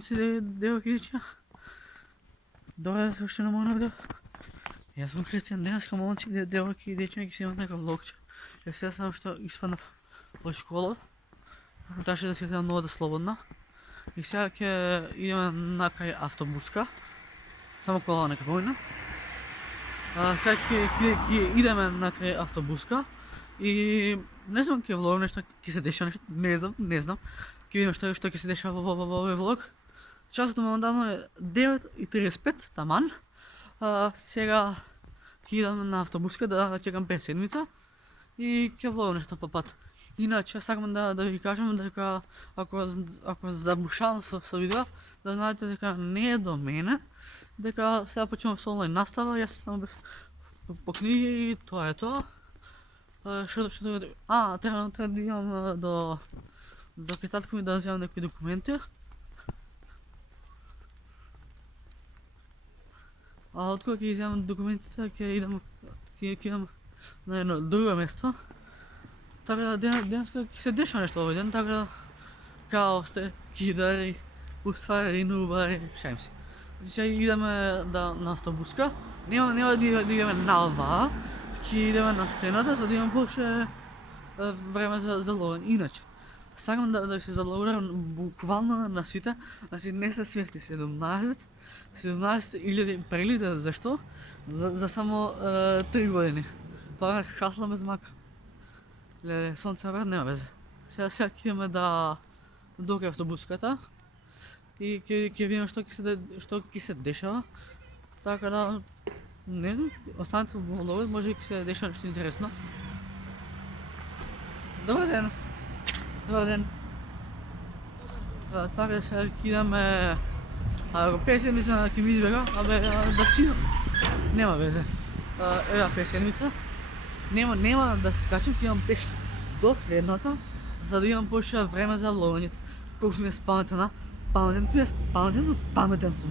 момци, девойки и дечиња. Добре, уште не мога да. Јас сум Кристијан, денеска момци, девойки и дечиња ќе си имат некој влогче. Ја сега само што испаднав од школа, требаше да си одам новата слободна. И сега ќе идеме накрај автобуска. Само кола нека помина. Сега ќе идеме накрај автобуска и не знам ќе влогам нешто, ќе се деша нешто, не знам. Ќе видиме што ќе се деша во овој влог. Часот моментално е 9:35 таман. Сега ќе идам на автобуска да чекам 5 седмица и ќе влогам нешто по пат. Иначе сакам да ви кажам дека ако забушавам со видео, да знаете дека не е до мене, дека сега почнувам со онлайн настава, јас само бев по книги и тоа е тоа. Што треба да идам до китатко ми да вземам некои документи. Откога ќе иземам документите, ќе идам на едно друго место. Така да денеска ќе се деша нешто овој ден, така да као сте кидари, уствари, нубари, шајм се. Сега идеме на автобуска, нема да идеме на оваа, ќе идеме на стената за да имам повеќе време за ловење. Иначе, сакам да ви се заблагодарам буквално на сите, значи не се свесни 17,000 прелита, зашто? За само 3 години. Па хасламе змак. Леле, сонце брат, нема везе. Сега ќе идеме до автобуската и ќе видиме што ќе се дешава. Така да, не знам, останете во влогот, може и ќе се деша нешто интересно. Добар ден. Така да сега ќе идеме, ако 5 седмица ќе ми избега, да си нема везе. Ева 5 седмица. Нема да се качам, ќе имам пешки до следната, за да имам повеќе време за влогење. Колку сум паметен сум.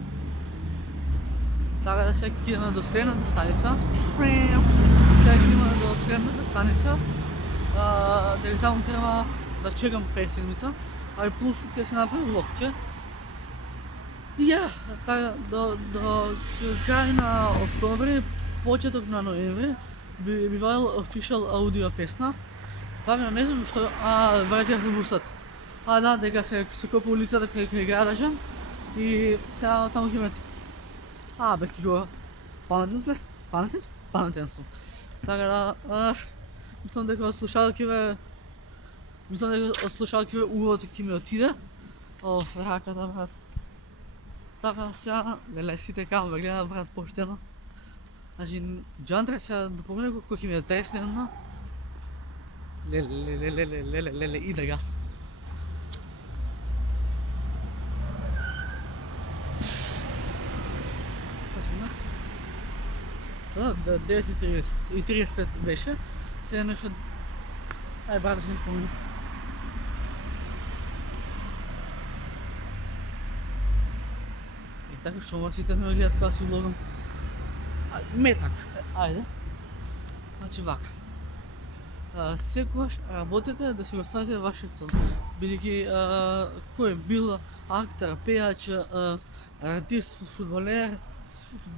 Така да сега ќе идеме до следната станица. Дали таму треба да чекам 5 седмица, а и плюс ќе се направи влогче. И така до крај на октомври, почеток на ноември, би вајал official аудио песна. Така не знам што, враќа автобусот. Да, дека се копа улицата кај Градажан и сега таму ќе мети. Бе ќе го паметен сум. Така да, мислам дека од слушалкиве увод ќе ми отиде. Раката брат. Така сега, леле сите камо ме гледа брат поштено. Значи, Джон треба сега да помине кој ќе ми е треснено. Леле, и да гас. Са сумна? 9:35 беше. Сега нешто... брат да се ми помине. Така што сите ме гледат кога си влогам. Метак, ајде. Значи вака. Секогаш работете да си го ставите вашиот сон. Бидејќи кој бил актер, пејач, артист, фудбалер,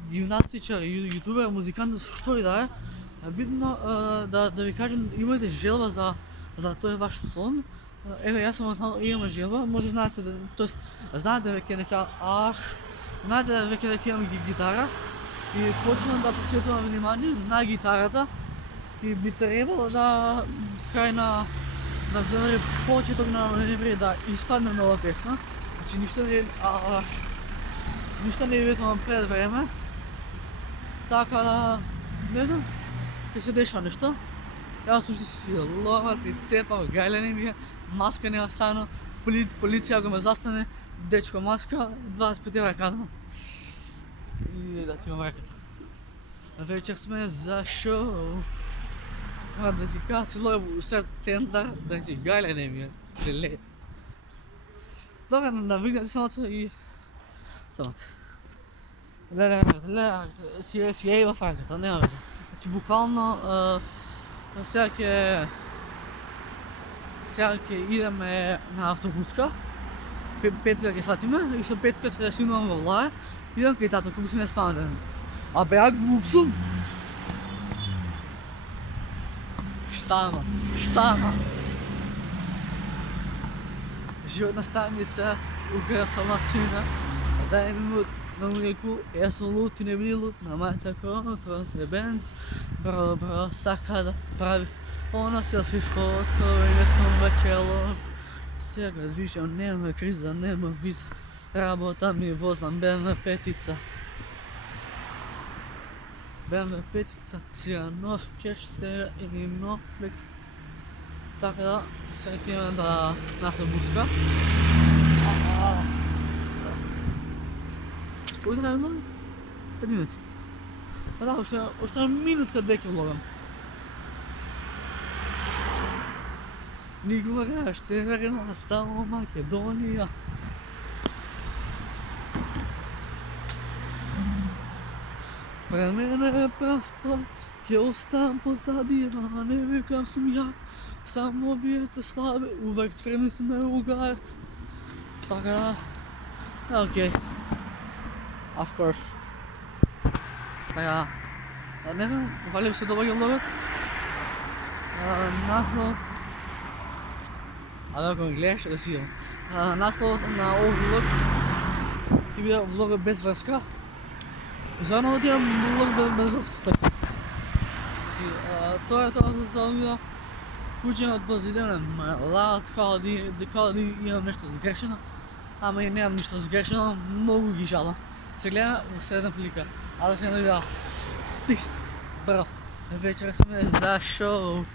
гимнастичар, јутубер, музикант, што и да е, битно да ви кажам, имајте желба за тој ваш сон. Еве јас имам желба, може знаете веќе дека знаете веќе дека имам гитара и почнам да посветувам внимание на гитарата и би требало да крај на октомври, почеток на ноември да испадне нова песна. Значи ништо не ветувам пред време. Така да, не знам, ќе се деша нешто. Јас уште си ловац и цепам, гајлене ми е, маска не остана, полиција ако ме застане, дечко маска, 25 евра казна. И да ти имам раката. Вечер сме за шоу. Да ти кажа си ловам усред центар, да ти гајлене ми е, леле. Добре, навигнати самото и... самото. Леле, си е в раката, нема везе. Значи буквално сега ќе идеме на автобуска Petka che Fatima, ik zou Petka se Simon Wallar, die dan kitato cum se ne spanden. A bea glupsum. Штама. Живет на станица у граца Латина. Дай минут на унику, я лут и не вилут, на мата контра се бенц, бро, сакада, прави. Ona selfie foto i ne sam večelo. Сега движа, nema kriza, nema viza. Rabota mi vozlam BMW petica. BMW petica, sira nov cash sera ili nov flex. Tako da, sad idem da nahne buska. Koliko traje vlog? 5 minuti. Pa da, ošto minutka 2 vlogam. Nikoga Severna, samo Makedonija. Pred mene je prav pot, ki ostam pozadi, a ne vem kam sem jak. Samo vijece slabe, uvek spremni se me ugajat. Tako da, okej. Of course. Tako da, ne znam, valjda se dobro vlogat. Naslov. Ali ako me gledaš, da si naslov na ovog vlog je bio vlog bez vrska. Za novo imam vlog bez vrska. To je to za video. Kućem od pozidene malo, kao da imam nešto zgrešeno. Ама и nemam ništa zgrešeno, много ги žalam. Se gleda u 7 prilika. Ali še ne video. Peace. Bro, večer sam je zašao.